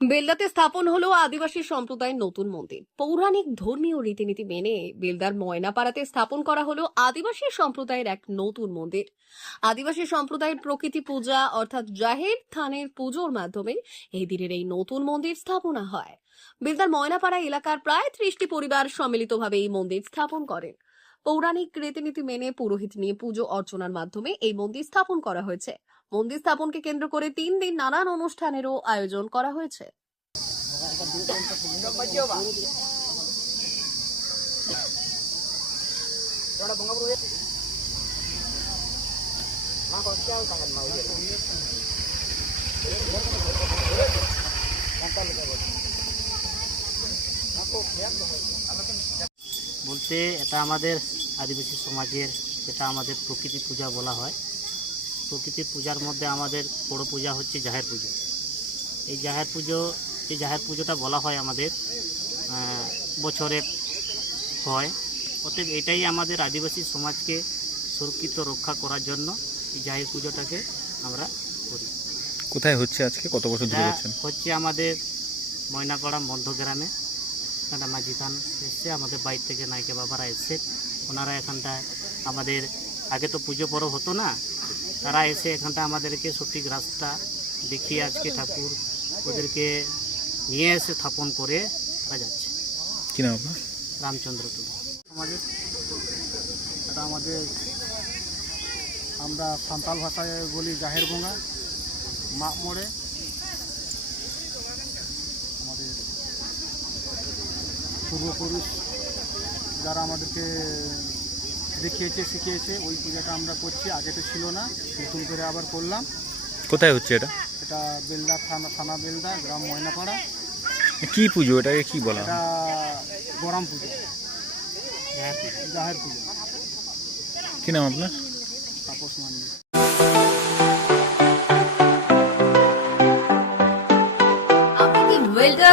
বেলদাতে স্থাপন হলো আদিবাসী সম্প্রদায়ের নতুন মন্দির। পৌরাণিক ধর্মীয় রীতিনীতি মেনে বেলদার ময়নাপাড়াতে স্থাপন করা হলো আদিবাসী সম্প্রদায়ের এক নতুন মন্দির। আদিবাসী সম্প্রদায়ের প্রকৃতি পূজা অর্থাৎ জাহের থানের পুজোর মাধ্যমে এই দিনের এই নতুন মন্দির স্থাপনা হয়। বেলদার ময়নাপাড়া এলাকার প্রায় ত্রিশটি পরিবার সম্মিলিতভাবে এই মন্দির স্থাপন করেন। পৌরাণিক রীতিনীতি মেনে পুরোহিত নিয়ে পুজো অর্চনার মাধ্যমে এই মন্দির স্থাপন করা হয়েছে। মন্দির স্থাপনকে কেন্দ্র করে তিন দিন নানান অনুষ্ঠানেরও আয়োজন করা হয়েছে। বলতে এটা আমাদের আদিবাসী সমাজের এটা আমাদের প্রকৃতি পূজা বলা হয়। প্রকৃতির পূজার মধ্যে আমাদের বড় পূজা হচ্ছে জাহের পুজো। এই জাহের পুজো এই জাহের পুজোটা বলা হয় আমাদের বছরে হয়। অতএব এটাই আমাদের আদিবাসী সমাজকে সুরক্ষিত রক্ষা করার জন্য এই জাহের পুজোটাকে আমরা করি। কোথায় হচ্ছে আজকে? কত বছর ধরে হচ্ছে? আমাদের ময়নাপাড়া মধ্যগ্রামে এখানটা মাঝি খান এসছে আমাদের বাইর থেকে নায়কে বাবারা এসছে ওনারা এখানটায় আমাদের আগে তো পুজো পরব হতো না তারা এসে এখানটা আমাদেরকে সঠিক রাস্তা দেখিয়ে আজকে ঠাকুর ওদেরকে নিয়ে এসে স্থাপন করে তারা যাচ্ছে। কি নাম আপনার? রামচন্দ্র টুডু। আমাদের এটা আমাদের আমরা সান্তাল ভাষায় বলি জাহের বোঙা মাপ মোড়ে আমাদের পূর্বপুরুষ যারা আমাদেরকে দেখিয়েছে শিখিয়েছে ওই পূজাটা আমরা করছি। আগে তো ছিল না নতুন করে আবার করলাম। কোথায় হচ্ছে এটা? এটা বেলদা থানা থানা বেলদা গ্রাম ময়নাপাড়া। কি পুজো এটাকে কি বলা এটা হয় গরম পুজো। জাহের পুজো। জাহের পুজো। কি নাম আপনার? তাপস মান্ডি।